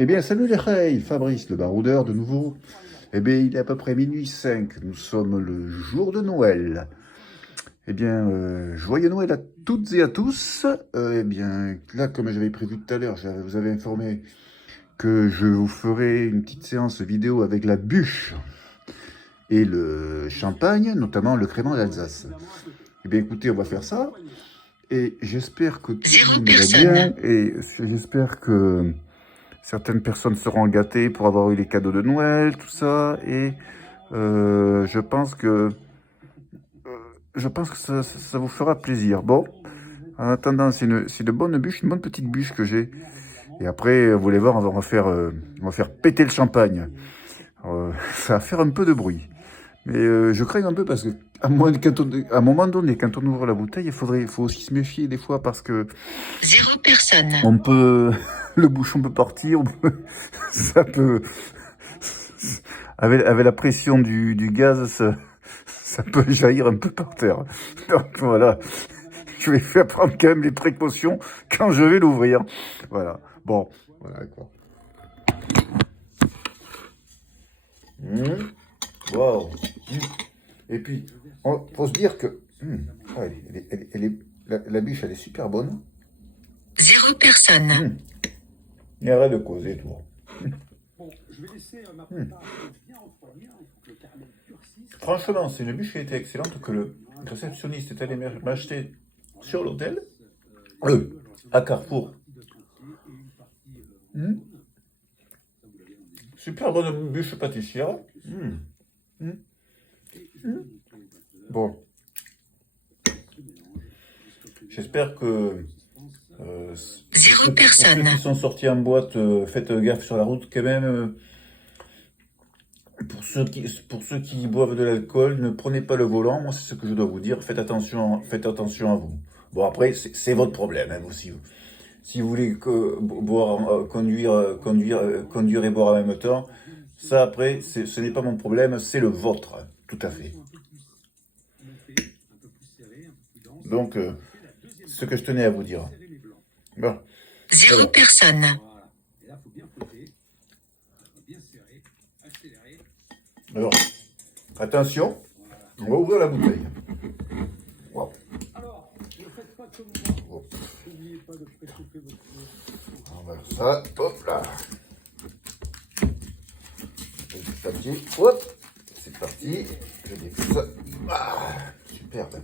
Eh bien, salut les Reys, Fabrice, le baroudeur de nouveau. Eh bien, il est à peu près minuit 5. Nous sommes le jour de Noël. Eh bien, joyeux Noël à toutes et à tous. Eh bien, là, comme j'avais prévu tout à l'heure, je vous avais informé que je vous ferai une petite séance vidéo avec la bûche et le champagne, notamment le crément d'Alsace. Eh bien, écoutez, on va faire ça. Et j'espère que tout le monde va bien. Et j'espère que certaines personnes seront gâtées pour avoir eu les cadeaux de Noël, tout ça. Et je pense que ça vous fera plaisir. Bon, en attendant, c'est une bonne bûche, une bonne petite bûche que j'ai. Et après, vous allez voir, on va faire péter le champagne. Ça va faire un peu de bruit. Mais je crains un peu parce que à un moment donné, quand on ouvre la bouteille, il faut aussi se méfier des fois parce que Zéro personne. on peut, le bouchon peut partir, ça peut, avec la pression du gaz, ça peut jaillir un peu par terre. Donc voilà, je vais faire prendre quand même les précautions quand je vais l'ouvrir. Voilà, bon, voilà quoi. Wow. Et puis, faut se dire que la biche, elle est super bonne. Zéro personne. Il y a rien de causer, toi. Franchement, c'est une bûche qui était excellente que le réceptionniste est allé m'acheter sur l'hôtel, à Carrefour. Super bonne bûche pâtissière. Bon. J'espère que Zéro personne. ceux qui sont sortis en boîte, faites gaffe sur la route quand même. Pour ceux qui boivent de l'alcool, ne prenez pas le volant. Moi, c'est ce que je dois vous dire. Faites attention à vous. Bon, après, c'est votre problème, hein, vous, si vous voulez conduire et boire en même temps. Ça, après, ce n'est pas mon problème, c'est le vôtre. Tout à fait. Donc, ce que je tenais à vous dire. Bon. Zéro personne. Alors, attention, on va ouvrir la bouteille. Wow. On va faire ça, hop là. Petit à petit, hop, c'est parti. Je défais ça. Ah, superbe.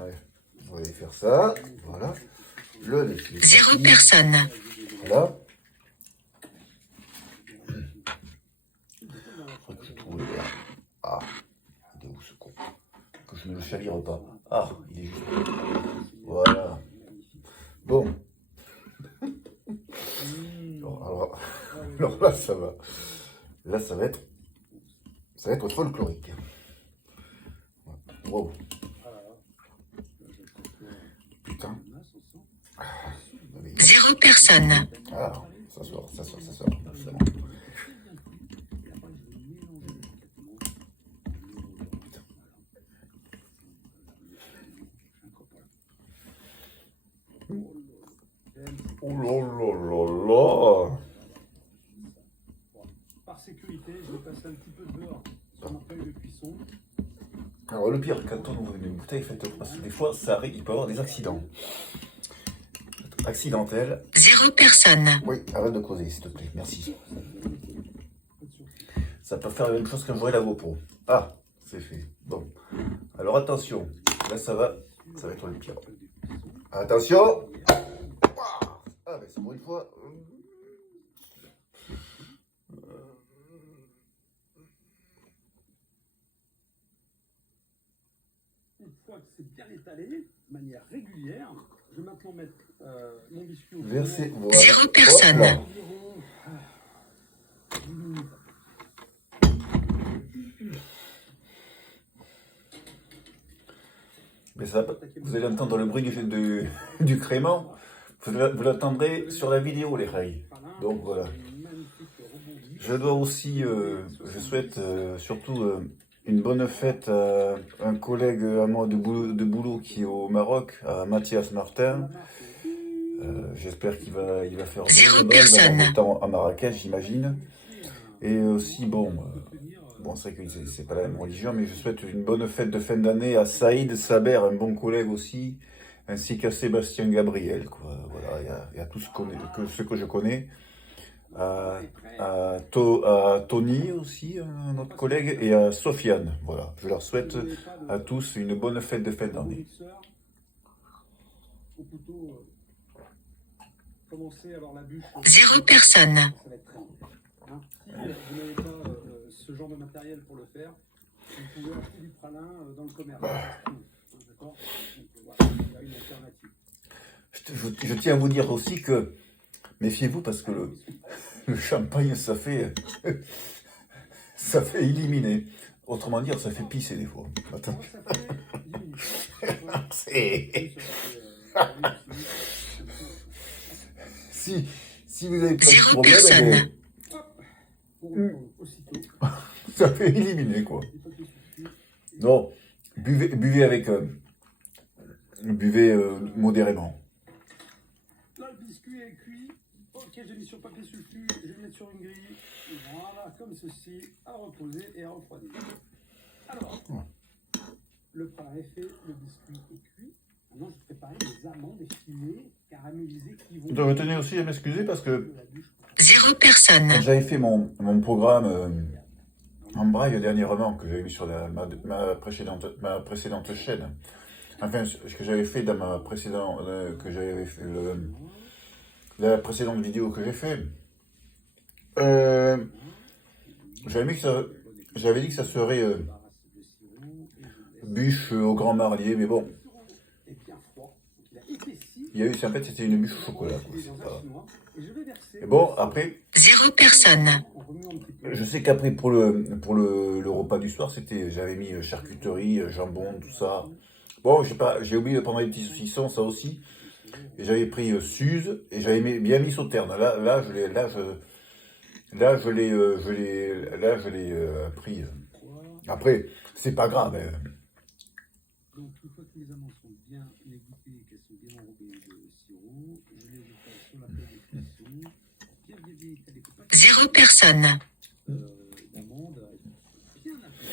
Allez, on va aller faire ça. Voilà. Le défi. Zéro personne. Voilà. Faut que je trouve le verre. Ah, il est où ce con? Que je ne le chavire pas. Ah, il est juste. Voilà. Bon. Alors là, ça va. Là, ça va être folklorique. Wow. Putain. Zéro personne. Ah, ça sort. Doucement. Oh là là là là. Par sécurité, je vais passer un petit peu de beurre sur ma feuille de cuisson. Alors le pire, quand on ouvre une bouteille, parce que des fois, il peut y avoir des accidents. Accidentels. Zéro personne. Oui, arrête de causer, s'il te plaît, merci. Ça peut faire la même chose qu'un jouet lavabo. Ah, c'est fait. Bon. Alors attention, là ça va être le pire. Attention. Ah, mais c'est bon une fois. Une fois que c'est bien étalé, de manière régulière, je vais maintenant mettre mon biscuit au Versez. four. Voilà. Zéro personne. Hop là. Environ 10 minutes. Mais ça, vous allez entendre le bruit du crément. Vous l'entendrez sur la vidéo, les rails. Donc voilà. Je dois aussi, je souhaite surtout une bonne fête à un collègue à moi de boulot qui est au Maroc, à Mathias Martin. J'espère qu'il va faire Zéro beau personne. temps à Marrakech, j'imagine. Et aussi, bon, c'est vrai que c'est pas la même religion, mais je souhaite une bonne fête de fin d'année à Saïd Saber, un bon collègue aussi, ainsi qu'à Sébastien Gabriel, quoi. Voilà, il y a tout ce que je connais. À Tony aussi, un autre collègue, et à Sofiane. Voilà, je leur souhaite à tous une bonne fête de fin d'année. Ou plutôt commencer alors la bûche. Zéro personne. Ça va être très long. Hein. Si vous n'avez pas ce genre de matériel pour le faire, vous pouvez acheter du pralin dans le commerce. D'accord. Donc, voilà, il y a une alternative. Je tiens à vous dire aussi que méfiez-vous parce que le champagne, ça fait éliminer. Autrement dire, ça fait pisser des fois. Attends. Ça fait 10 minutes. C'est- si vous avez pas de Zéro problème, personne. Aussitôt. ça fait éliminer quoi. Non, buvez avec, buvez modérément. Là, le biscuit est cuit. Ok, j'ai mis sur papier sulfu. Je vais le mettre sur une grille. Voilà, comme ceci, à reposer et à refroidir. Alors, le pralin est fait, le biscuit est cuit. Maintenant, je prépare les amandes effilées, caramélisées qui vont. Je tenais aussi à m'excuser parce que Zéro personne. quand j'avais fait mon programme en braille dernièrement, que j'avais mis sur ma précédente chaîne, enfin, ce que j'avais fait dans ma précédente, la précédente vidéo que j'ai fait, j'avais dit que ça serait bûche au Grand Marnier, mais bon, il y a eu, en fait, c'était une bûche au chocolat, quoi, c'est pas... Et bon, après, Zéro personne. je sais qu'après, pour le repas du soir, j'avais mis charcuterie, jambon, tout ça. Bon, j'ai oublié de prendre les petits saucissons, ça aussi. Et j'avais pris Suze, et j'avais bien mis Sauterne. Là, je l'ai pris. Après, c'est pas grave. Donc, une fois que les amandes sont bien égouttées et qu'elles sont bien enrobées de sirop, je les étale sur la plaque de cuisson. Bien étaler pour pas Zéro personne. d'amandes bien appliquées.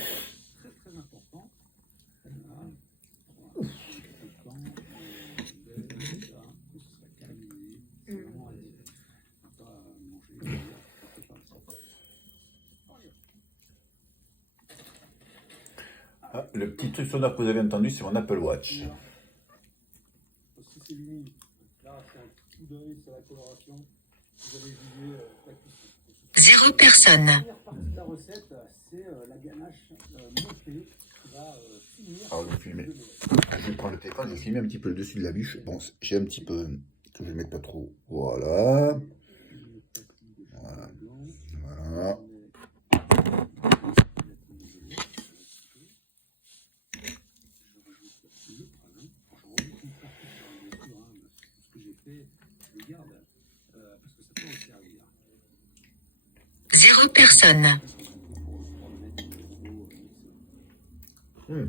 Très très important. Voilà. Pour le temps, ça, que ce soit caramélisé. C'est vraiment à dire. On va pas manger. Ah, le petit truc sonore que vous avez entendu, c'est mon Apple Watch. Si c'est humide, là c'est un petit coup d'œil sur la coloration. Vous allez juger la cuisson. Zéro personne. La première partie de la recette, c'est la ganache montée qui va finir. Alors, je vais filmer. Je vais prendre le téléphone, je vais filmer un petit peu le dessus de la bûche. Bon, j'ai un petit peu que je ne mette pas trop. Voilà. Voilà. Voilà. Zéro personne. Ouais.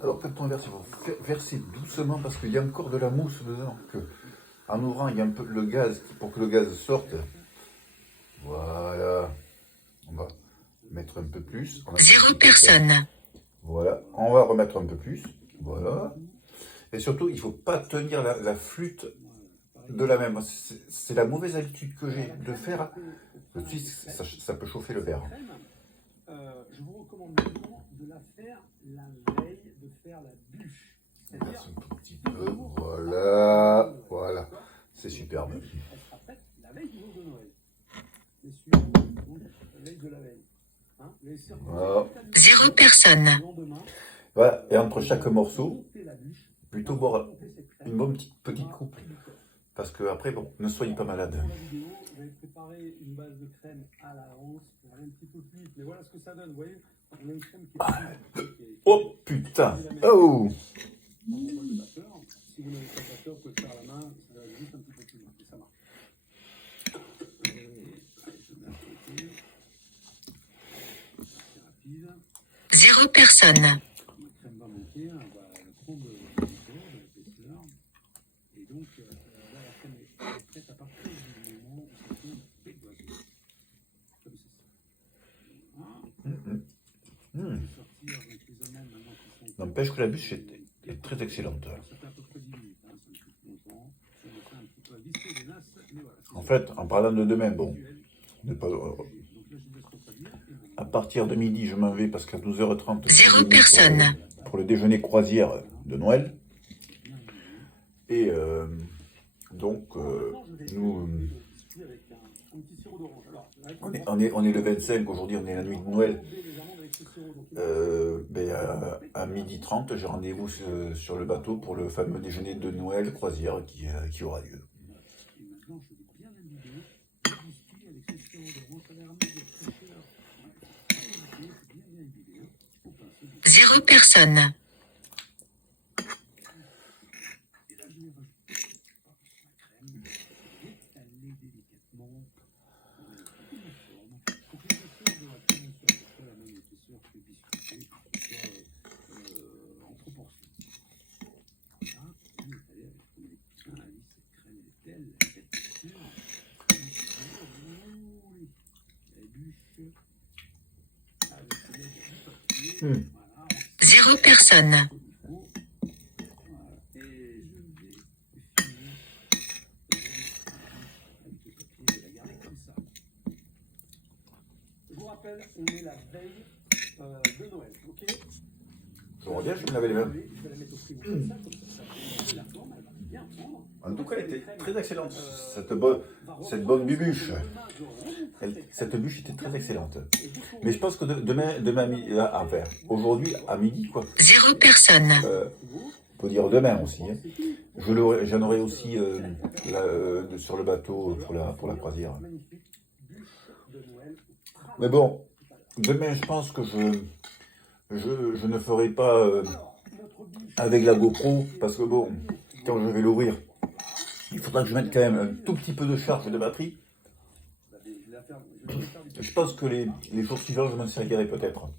Alors, quand on verse, il faut verser doucement parce qu'il y a encore de la mousse dedans. En ouvrant, il y a un peu le gaz, pour que le gaz sorte. Voilà. On va mettre un peu plus. Zéro personne. Voilà. On va remettre un peu plus. Voilà. Et surtout, il ne faut pas tenir la flûte de la même. C'est la mauvaise habitude que j'ai de faire. Tout de suite, ça peut chauffer le verre. Je vous recommande vivement de la faire la veille de faire la bûche. C'est-à-dire un tout petit peu. Voilà. Voilà. C'est superbe. elle sera prête la veille du jour de Noël. C'est sûr, donc la veille de la veille. Hein, voilà. Zéro personne. Voilà. Et entre chaque morceau, plutôt boire une bonne petite coupe. Parce que après, bon, ne soyez pas malade. Dans la vidéo, vous allez préparer une base de crème à l'avance pour aller un petit peu plus vite. Mais voilà ce que ça donne, vous voyez. On a une crème qui est Oh putain. Oh. Si vous n'avez pas de batteur, vous pouvez le faire à la main, ça va juste un petit peu plus vite et ça marche. 0 personnes. Crème va manquer, on va prendre l'épaisseur. Et donc, là, la crème est prête à partir du moment où ça tourne bec d'oiseau. Comme ceci. Voilà. Je vais sortir avec les amènes maintenant qui sont. N'empêche que la bûche est très excellente. Ça fait à peu près 10 minutes, hein, ça me fait longtemps. Je vais faire un petit peu à visser les nasses, mais voilà. En fait, en parlant de demain, bon, ne pas, Donc là, je laisse refroidir. à partir de midi, je m'en vais parce qu'à 12h30, 0 personnes. pour le déjeuner croisière de Noël. Et donc, nous, on est le 25, aujourd'hui on est la nuit de Noël. À 12h30, j'ai rendez-vous sur le bateau pour le fameux déjeuner de Noël croisière qui aura lieu. 0 personnes. Hmm. 0 personnes. Je vous rappelle, on est la veille de Noël, ok? Je reviens, je vais me laver les mains. Je vais la mettre au frigo comme ça, la forme, elle va bien prendre. En tout cas, elle était très excellente, cette bonne bubuche. Cette bûche était très excellente. Mais je pense que aujourd'hui à midi, quoi. 0 personnes. On peut dire demain aussi. Hein. J'en aurai aussi sur le bateau pour la croisière. Mais bon, demain, je pense que je ne ferai pas avec la GoPro, parce que bon, quand je vais l'ouvrir, il faudra que je mette quand même un tout petit peu de charge de batterie. Je pense que les jours suivants, je m'en servirai peut-être.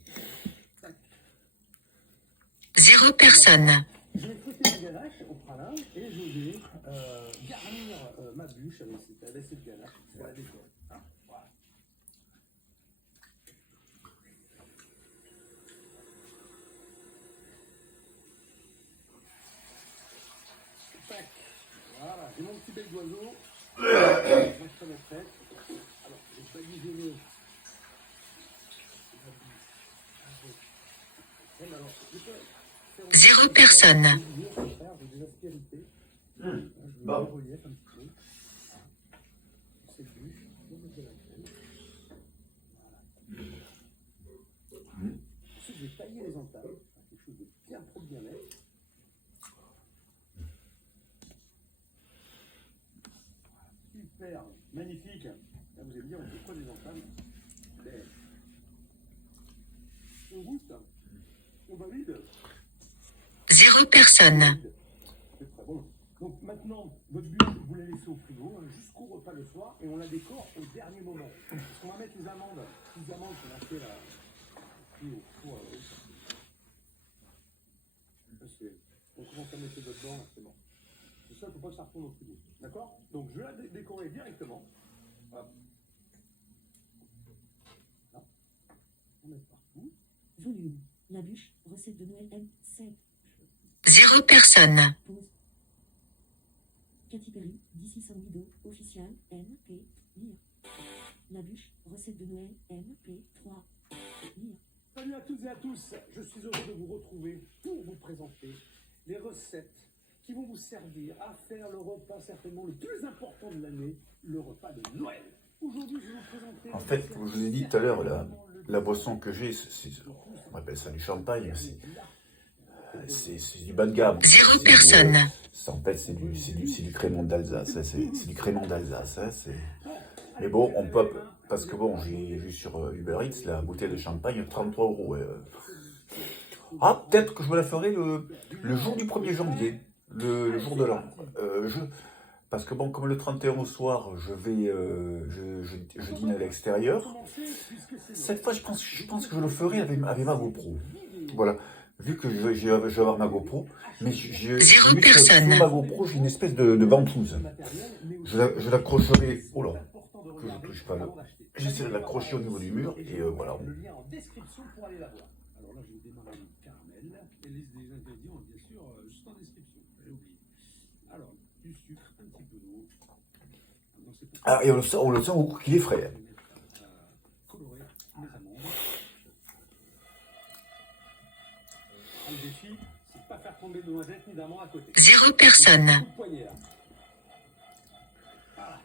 0 personnes. Je vais fouetter la ganache au préalable et je vais garnir ma bûche avec cette ganache pour la décorer. Hein, voilà. Tac. Voilà, j'ai mon petit bec d'oiseau. Je vais faire la tête. Alors, je vais badigeonner. Alors, je peux faire 0 personnes. des aspérités. Bon. Relief un petit peu. Cette bûche, je vais mettre de la crème. Voilà. Ensuite, je vais tailler les entailles. Quelque chose de bien propre, bien net. Super, magnifique. Là, vous allez me dire, on fait quoi des entailles? Mais on goûte. On valide. 0 personnes. C'est très bon. Donc maintenant, votre bûche, vous la laissez au frigo jusqu'au repas le soir et on la décore au dernier moment. Parce qu'on va mettre les amandes, qu'on a fait là, puis au four à l'eau. On commence à mettre dedans, là, c'est bon. C'est ça, il ne faut pas que ça retourne au frigo. D'accord? Donc je vais la décorer directement. Hop. Là. On met partout. Volume. La bûche, recette de Noël M7. 0 personnes. Pause. Katy Perry, d'ici Sanguido, official, MP, lire. La bûche, recette de Noël MP3. Lire. Salut à toutes et à tous, je suis heureux de vous retrouver pour vous présenter les recettes qui vont vous servir à faire le repas certainement le plus important de l'année, le repas de Noël. Aujourd'hui, je vais vous présenter... En fait, comme je vous ai dit tout à l'heure, la boisson que j'ai, on appelle ça du champagne, c'est du bas de gamme. 0 personnes. En fait, c'est du crémant d'Alsace. C'est du crémant d'Alsace. Hein, mais bon, on peut... Parce que bon, j'ai vu sur Uber Eats la bouteille de champagne, 33 €. Ah, peut-être que je me la ferai le jour du 1er janvier, le jour de l'an. Parce que bon, comme le 31 au soir, je dîne à l'extérieur. Cette fois, je pense que je le ferai avec ma GoPro. voilà, vu que je vais avoir ma GoPro, mais Zéro mis personne. sur ma GoPro, j'ai une espèce de ventouse. Je l'accrocherai, oh là, que je touche pas là. J'essaierai de l'accrocher au niveau du mur, et voilà. Le lien en description pour aller la voir. Alors là, je vais démarrer le caramel. Et les ingrédients, bien sûr, juste en description. J'ai oublié. Alors, du sucre, un petit peu d'eau. Ah, et on le sent beaucoup qu'il est frais. Colorer mes amandes. Le défi, c'est de ne pas faire tomber de noisettes ni d'amandes à côté. 0 personne. Coup de poignet, là. Voilà.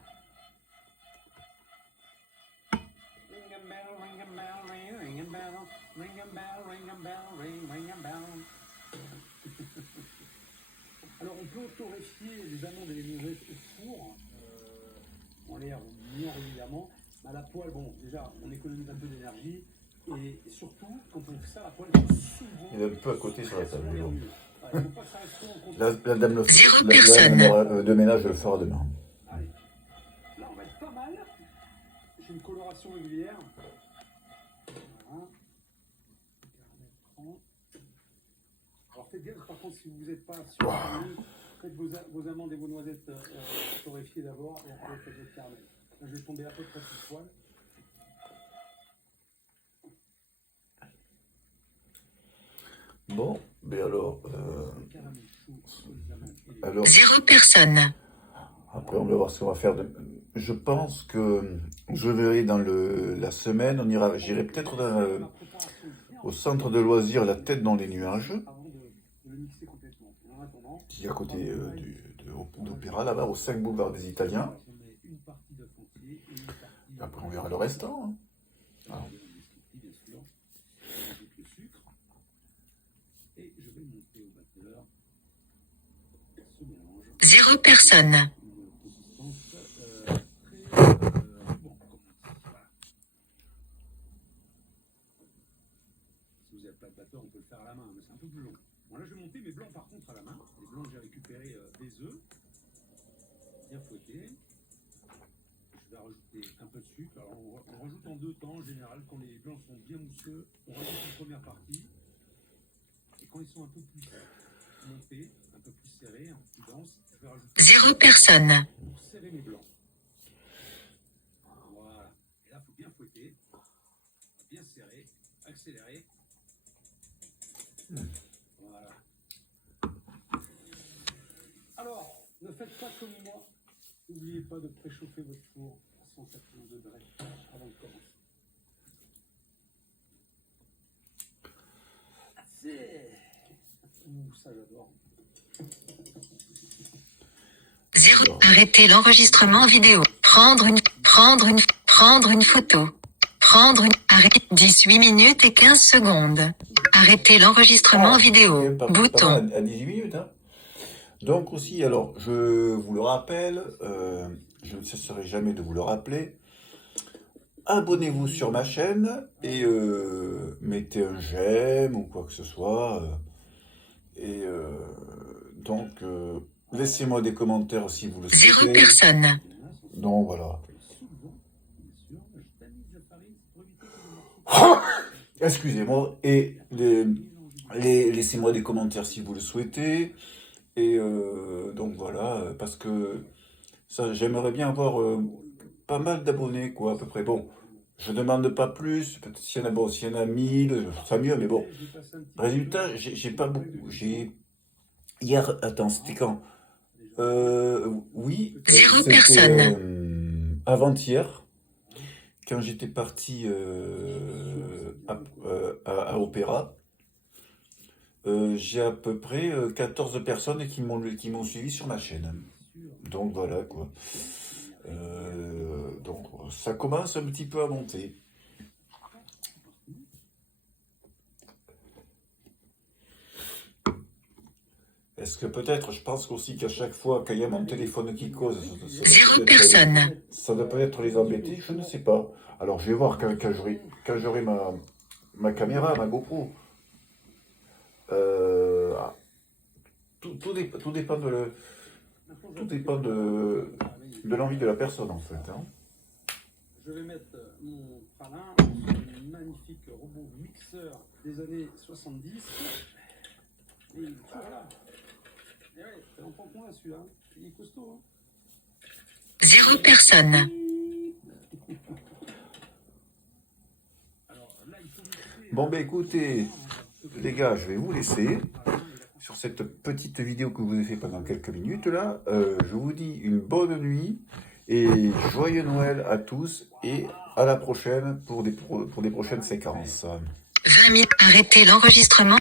Ring a bell, ring a bell, ring a bell, ring a bell, ring a bell, ring a bell. Alors on peut torréfier les amandes et les noisettes au four en l'air bien régulièrement. À la poêle, bon, déjà, on économise un peu d'énergie. Et surtout, quand on fait ça, la poêle est souvent... Il est un peu à côté sur la table. Il ne faut pas que ça reste trop en contact. La dame Zéro personne. de ménage le fera demain. Allez. Là, on va être pas mal. J'ai une coloration régulière. Voilà. Alors faites gaffe, par contre, si vous n'êtes pas sûr, faites vos amandes et vos noisettes torréfiées d'abord et après faites votre caramel. Là, je vais tomber à peu près sur poêle. Bon, mais alors, Caramel chaud sur les amandes et les... alors, 0 personne. après on va voir ce qu'on va faire. Je pense que je verrai dans la semaine, j'irai peut-être au centre de loisirs La Tête dans les nuages, Avant de le mixer complètement. En attendant, qui est à côté d'Opéra, là-bas, au 5 boulevard des Italiens. je mets une partie d'œuf entier et une partie... Après on verra le restant. Hein. Alors, bien sûr, avec le sucre. Et je vais monter au batteur ce mélange. 0 personne. Une consistance très bon, comme voilà. Si vous n'avez pas de batteur, on peut le faire à la main, mais c'est un peu plus long. Bon, là, je vais monter mes blancs par contre à la main. Les blancs, j'ai récupéré des œufs, bien fouettés. Je vais rajouter un peu de sucre. Alors, on rajoute en 2 temps en général. Quand les blancs sont bien mousseux, on rajoute une première partie. Et quand ils sont un peu plus montés, un peu plus serrés, un peu plus denses, je vais rajouter 0 personne. pour serrer mes blancs. Voilà. Et là, il faut bien fouetter, bien serrer, accélérer. Voilà. Alors, ne faites pas comme moi. N'oubliez pas de préchauffer votre four à 180 degrés avant de commencer. Ça j'adore. 0. Arrêter l'enregistrement vidéo. Prendre une photo. Arrêter 18 minutes et 15 secondes. Arrêter l'enregistrement vidéo. Bouton. À 18 minutes. Hein. Donc aussi, alors, je vous le rappelle, je ne cesserai jamais de vous le rappeler, abonnez-vous sur ma chaîne et mettez un j'aime ou quoi que ce soit. Donc, laissez-moi des commentaires si vous le 0 souhaitez. personne. Donc voilà. Excusez-moi. Et laissez-moi des commentaires si vous le souhaitez. Et donc voilà, parce que ça, j'aimerais bien avoir pas mal d'abonnés, quoi, à peu près. Bon, je demande pas plus. Peut-être s'il y en a 1000, ça mieux, mais bon. Résultat, j'ai pas beaucoup. Hier, attends, c'était quand? Oui, 0 c'était personne. avant-hier, quand j'étais parti à Opéra. J'ai à peu près 14 personnes qui m'ont suivi sur ma chaîne. Donc voilà quoi. Donc ça commence un petit peu à monter. Est-ce que peut-être, je pense aussi qu'à chaque fois qu'il y a mon téléphone qui cause, 0 personne. ça doit peut-être les embêter, je ne sais pas. Alors je vais voir quand j'aurai ma caméra, ma GoPro. Tout dépend de l'envie de la personne en fait. Hein. Je vais mettre mon pralin sur une magnifique magnifique robot mixeur des années 70. Et il est toujours là. Et ouais, on prend point là-dessus, hein. Il est costaud, hein. 0 personnes. Alors là, il faut mixer. Bon, ben écoutez, les gars, je vais vous laisser sur cette petite vidéo que je vous ai fait pendant quelques minutes là. Je vous dis une bonne nuit et joyeux Noël à tous et à la prochaine pour des prochaines séquences. 20 minutes. Arrêtez l'enregistrement.